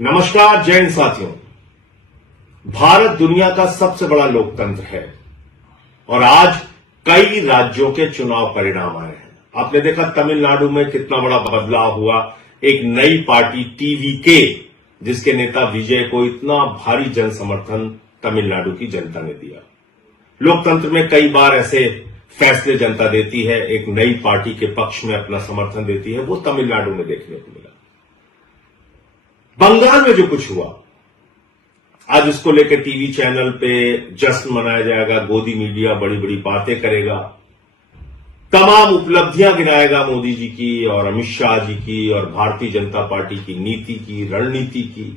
नमस्कार जय हिंद साथियों। भारत दुनिया का सबसे बड़ा लोकतंत्र है और आज कई राज्यों के चुनाव परिणाम आए हैं। आपने देखा तमिलनाडु में कितना बड़ा बदलाव हुआ। एक नई पार्टी टीवीके, जिसके नेता विजय को इतना भारी जन समर्थन तमिलनाडु की जनता ने दिया। लोकतंत्र में कई बार ऐसे फैसले जनता देती है, एक नई पार्टी के पक्ष में अपना समर्थन देती है, वो तमिलनाडु में देखने को मिला। बंगाल में जो कुछ हुआ, आज उसको लेकर टीवी चैनल पे जश्न मनाया जाएगा, गोदी मीडिया बड़ी बड़ी बातें करेगा, तमाम उपलब्धियां गिनाएगा मोदी जी की और अमित शाह जी की और भारतीय जनता पार्टी की नीति की, रणनीति की,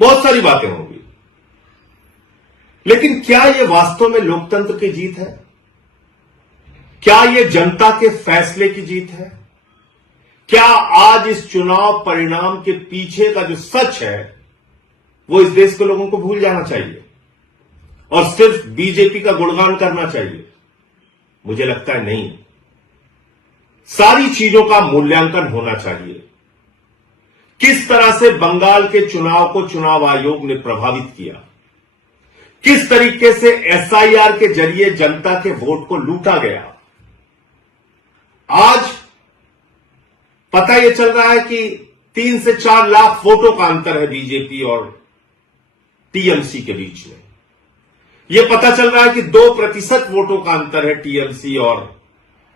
बहुत सारी बातें होंगी। लेकिन क्या यह वास्तव में लोकतंत्र की जीत है? क्या यह जनता के फैसले की जीत है? क्या आज इस चुनाव परिणाम के पीछे का जो सच है वो इस देश के लोगों को भूल जाना चाहिए और सिर्फ बीजेपी का गुणगान करना चाहिए? मुझे लगता है नहीं। सारी चीजों का मूल्यांकन होना चाहिए। किस तरह से बंगाल के चुनाव को चुनाव आयोग ने प्रभावित किया, किस तरीके से एसआईआर के जरिए जनता के वोट को लूटा गया। आज पता यह चल रहा है कि 3 से 4 लाख वोटों का अंतर है बीजेपी और टीएमसी के बीच में। यह पता चल रहा है कि 2% वोटों का अंतर है टीएमसी और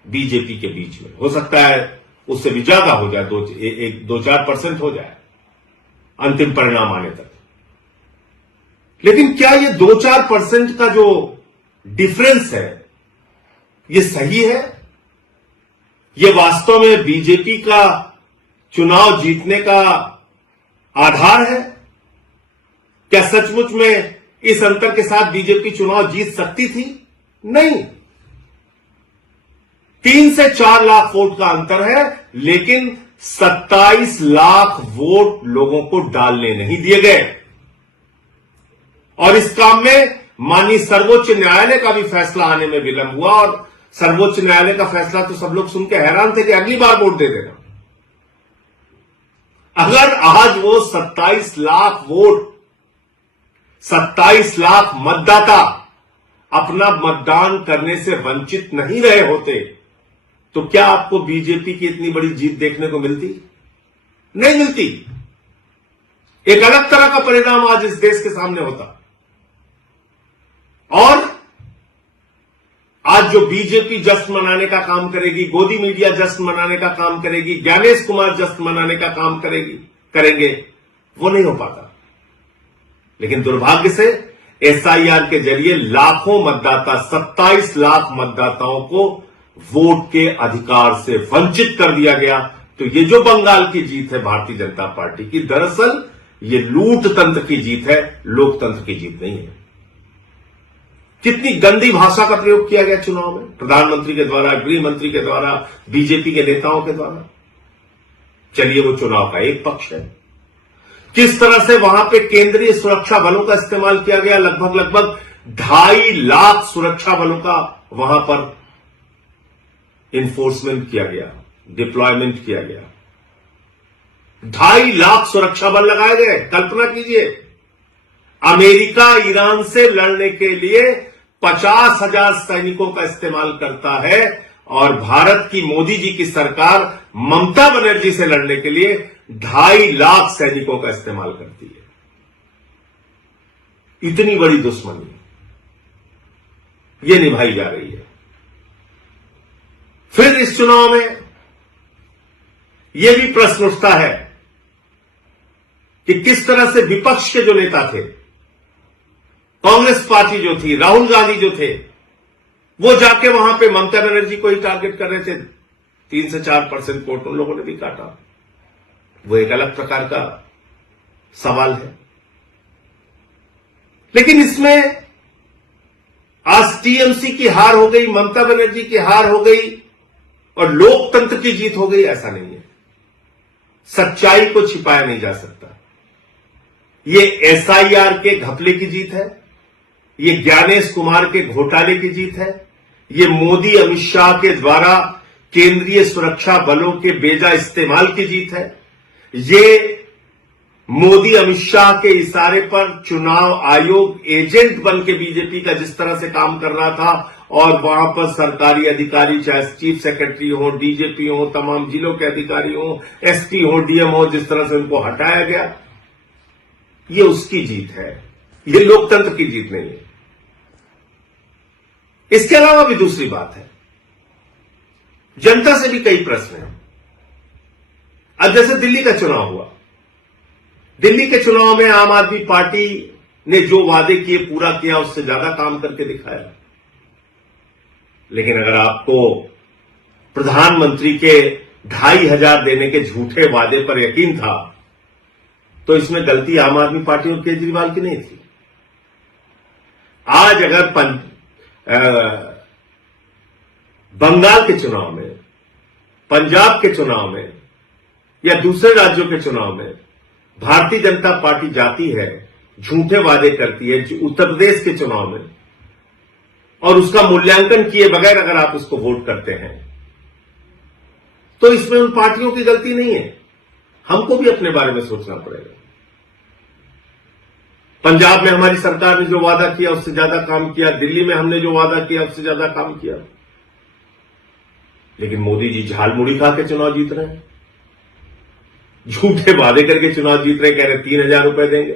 बीजेपी के बीच में। हो सकता है उससे भी ज्यादा हो जाए, 2-4% हो जाए अंतिम परिणाम आने तक। लेकिन क्या यह 2-4% का जो डिफरेंस है यह सही है? यह वास्तव में बीजेपी का चुनाव जीतने का आधार है? क्या सचमुच में इस अंतर के साथ बीजेपी चुनाव जीत सकती थी? नहीं। 3 से 4 लाख वोट का अंतर है, लेकिन 27 लाख वोट लोगों को डालने नहीं दिए गए। और इस काम में माननीय सर्वोच्च न्यायालय का भी फैसला आने में विलंब हुआ और सर्वोच्च न्यायालय का फैसला तो सब लोग सुन के हैरान थे कि अगली बार वोट दे देना। अगर आज वो 27 लाख वोट, 27 लाख मतदाता अपना मतदान करने से वंचित नहीं रहे होते तो क्या आपको बीजेपी की इतनी बड़ी जीत देखने को मिलती? नहीं मिलती। एक अलग तरह का परिणाम आज इस देश के सामने होता। और आज जो बीजेपी जश्न मनाने का काम करेगी, गोदी मीडिया जश्न मनाने का काम करेगी, ज्ञानेश कुमार जश्न मनाने का काम करेंगे, वो नहीं हो पाता। लेकिन दुर्भाग्य से एसआईआर के जरिए लाखों मतदाता, 27 लाख मतदाताओं को वोट के अधिकार से वंचित कर दिया गया। तो ये जो बंगाल की जीत है भारतीय जनता पार्टी की, दरअसल ये लूट तंत्र की जीत है, लोकतंत्र की जीत नहीं है। कितनी गंदी भाषा का प्रयोग किया गया चुनाव में, प्रधानमंत्री के द्वारा, गृह मंत्री के द्वारा, बीजेपी के नेताओं के द्वारा। चलिए वो चुनाव का एक पक्ष है। किस तरह से वहां पे केंद्रीय सुरक्षा बलों का इस्तेमाल किया गया, लगभग 2.5 लाख सुरक्षा बलों का वहां पर इन्फोर्समेंट किया गया, डिप्लॉयमेंट किया गया। 2.5 लाख सुरक्षा बल लगाए गए। कल्पना कीजिए, अमेरिका ईरान से लड़ने के लिए 50,000 सैनिकों का इस्तेमाल करता है और भारत की मोदी जी की सरकार ममता बनर्जी से लड़ने के लिए 2.5 लाख सैनिकों का इस्तेमाल करती है। इतनी बड़ी दुश्मनी यह निभाई जा रही है। फिर इस चुनाव में यह भी प्रश्न उठता है कि किस तरह से विपक्ष के जो नेता थे, कांग्रेस पार्टी जो थी, राहुल गांधी जो थे, वो जाके वहां पे ममता बनर्जी को ही टारगेट कर रहे थे। 3 से 4% वोट उन लोगों ने भी काटा। वो एक अलग प्रकार का सवाल है। लेकिन इसमें आज टीएमसी की हार हो गई, ममता बनर्जी की हार हो गई और लोकतंत्र की जीत हो गई, ऐसा नहीं है। सच्चाई को छिपाया नहीं जा सकता। ये एसआईआर के घपले की जीत है, ये ज्ञानेश कुमार के घोटाले की जीत है, ये मोदी अमित शाह के द्वारा केंद्रीय सुरक्षा बलों के बेजा इस्तेमाल की जीत है, ये मोदी अमित शाह के इशारे पर चुनाव आयोग एजेंट बन के बीजेपी का जिस तरह से काम कर रहा था और वहां पर सरकारी अधिकारी चाहे चीफ सेक्रेटरी हो, डीजीपी हो, तमाम जिलों के अधिकारी हो, एसपी हो, डीएम हो, जिस तरह से उनको हटाया गया, ये उसकी जीत है, ये लोकतंत्र की जीत नहीं है। इसके अलावा भी दूसरी बात है, जनता से भी कई प्रश्न हैं। अब जैसे दिल्ली का चुनाव हुआ, दिल्ली के चुनाव में आम आदमी पार्टी ने जो वादे किए पूरा किया, उससे ज्यादा काम करके दिखाया। लेकिन अगर आपको प्रधानमंत्री के 2,500 देने के झूठे वादे पर यकीन था, तो इसमें गलती आम आदमी पार्टी और केजरीवाल की नहीं थी। आज अगर बंगाल के चुनाव में, पंजाब के चुनाव में या दूसरे राज्यों के चुनाव में भारतीय जनता पार्टी जाती है, झूठे वादे करती है, उत्तर प्रदेश के चुनाव में, और उसका मूल्यांकन किए बगैर अगर आप उसको वोट करते हैं, तो इसमें उन पार्टियों की गलती नहीं है। हमको भी अपने बारे में सोचना पड़ेगा। पंजाब में हमारी सरकार ने जो वादा किया उससे ज्यादा काम किया, दिल्ली में हमने जो वादा किया उससे ज्यादा काम किया, लेकिन मोदी जी झालमुड़ी खा के चुनाव जीत रहे हैं, झूठे वादे करके चुनाव जीत रहे, कह रहे 3,000 रुपए देंगे।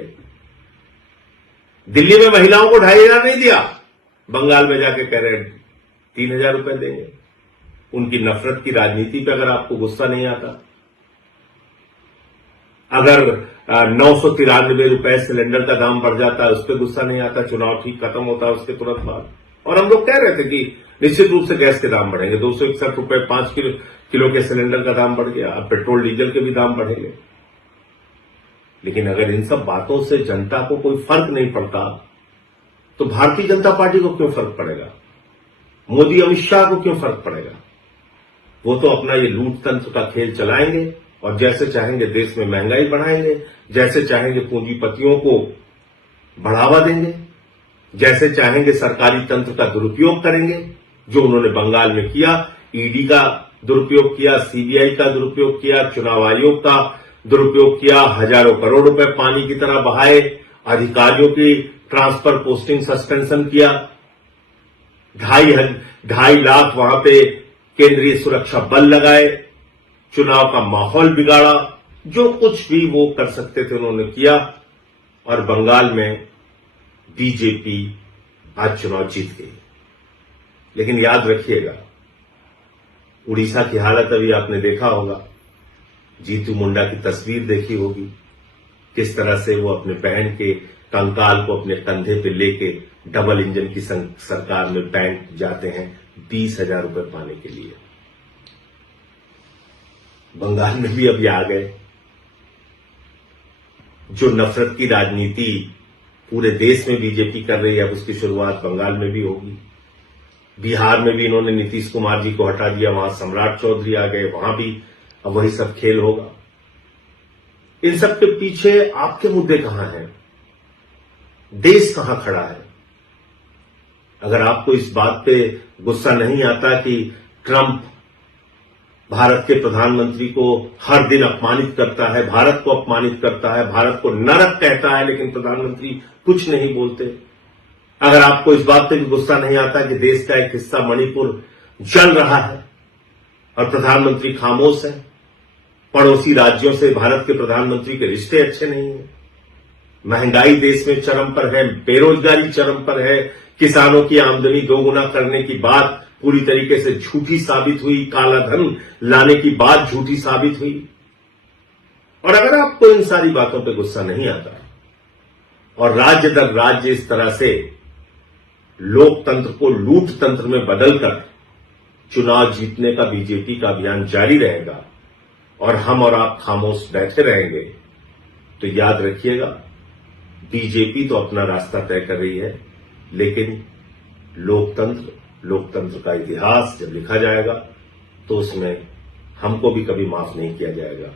दिल्ली में महिलाओं को 2,500 नहीं दिया, बंगाल में जाके कह रहे 3,000 रुपए देंगे। उनकी नफरत की राजनीति पे अगर आपको गुस्सा नहीं आता, अगर 993 रुपए सिलेंडर का दाम बढ़ जाता है उस पर गुस्सा नहीं आता, चुनाव ठीक खत्म होता है उसके तुरंत बाद, और हम लोग कह रहे थे कि निश्चित रूप से गैस के दाम बढ़ेंगे, 261 रुपए 5 किलो के सिलेंडर का दाम बढ़ गया, अब पेट्रोल डीजल के भी दाम बढ़ेंगे। लेकिन अगर इन सब बातों से जनता को कोई फर्क नहीं पड़ता, तो भारतीय जनता पार्टी को क्यों फर्क पड़ेगा? मोदी अमित शाह को क्यों फर्क पड़ेगा? वो तो अपना ये लूट तंत्र का खेल चलाएंगे और जैसे चाहेंगे देश में महंगाई बढ़ाएंगे, जैसे चाहेंगे पूंजीपतियों को बढ़ावा देंगे, जैसे चाहेंगे सरकारी तंत्र का दुरुपयोग करेंगे, जो उन्होंने बंगाल में किया। ईडी का दुरुपयोग किया, सीबीआई का दुरुपयोग किया, चुनाव आयोग का दुरुपयोग किया, हजारों करोड़ रुपए पानी की तरह बहाए, अधिकारियों की ट्रांसफर पोस्टिंग सस्पेंशन किया, 2.5 लाख वहां पे केंद्रीय सुरक्षा बल लगाए, चुनाव का माहौल बिगाड़ा, जो कुछ भी वो कर सकते थे उन्होंने किया, और बंगाल में बीजेपी आज चुनाव जीत गई। लेकिन याद रखिएगा, उड़ीसा की हालत अभी आपने देखा होगा, जीतू मुंडा की तस्वीर देखी होगी, किस तरह से वो अपने बहन के कंकाल को अपने कंधे पे लेके डबल इंजन की सरकार में बैंक जाते हैं 20,000 रुपए पाने के लिए। बंगाल में भी अभी आ गए। जो नफरत की राजनीति पूरे देश में बीजेपी कर रही है, अब उसकी शुरुआत बंगाल में भी होगी। बिहार में भी इन्होंने नीतीश कुमार जी को हटा दिया, वहां सम्राट चौधरी आ गए, वहां भी अब वही सब खेल होगा। इन सब के पीछे आपके मुद्दे कहां हैं? देश कहां खड़ा है? अगर आपको इस बात पे गुस्सा नहीं आता कि ट्रंप भारत के प्रधानमंत्री को हर दिन अपमानित करता है, भारत को अपमानित करता है, भारत को नरक कहता है, लेकिन प्रधानमंत्री कुछ नहीं बोलते, अगर आपको इस बात पे भी गुस्सा नहीं आता कि देश का एक हिस्सा मणिपुर जल रहा है और प्रधानमंत्री खामोश है, पड़ोसी राज्यों से भारत के प्रधानमंत्री के रिश्ते अच्छे नहीं है, महंगाई देश में चरम पर है, बेरोजगारी चरम पर है, किसानों की आमदनी दोगुना करने की बात पूरी तरीके से झूठी साबित हुई, काला धन लाने की बात झूठी साबित हुई, और अगर आपको इन सारी बातों पे गुस्सा नहीं आता और राज्य दर राज्य इस तरह से लोकतंत्र को लूट तंत्र में बदलकर चुनाव जीतने का बीजेपी का अभियान जारी रहेगा और हम और आप खामोश बैठे रहेंगे, तो याद रखिएगा, बीजेपी तो अपना रास्ता तय कर रही है, लेकिन लोकतंत्र का इतिहास जब लिखा जाएगा तो उसमें हमको भी कभी माफ नहीं किया जाएगा।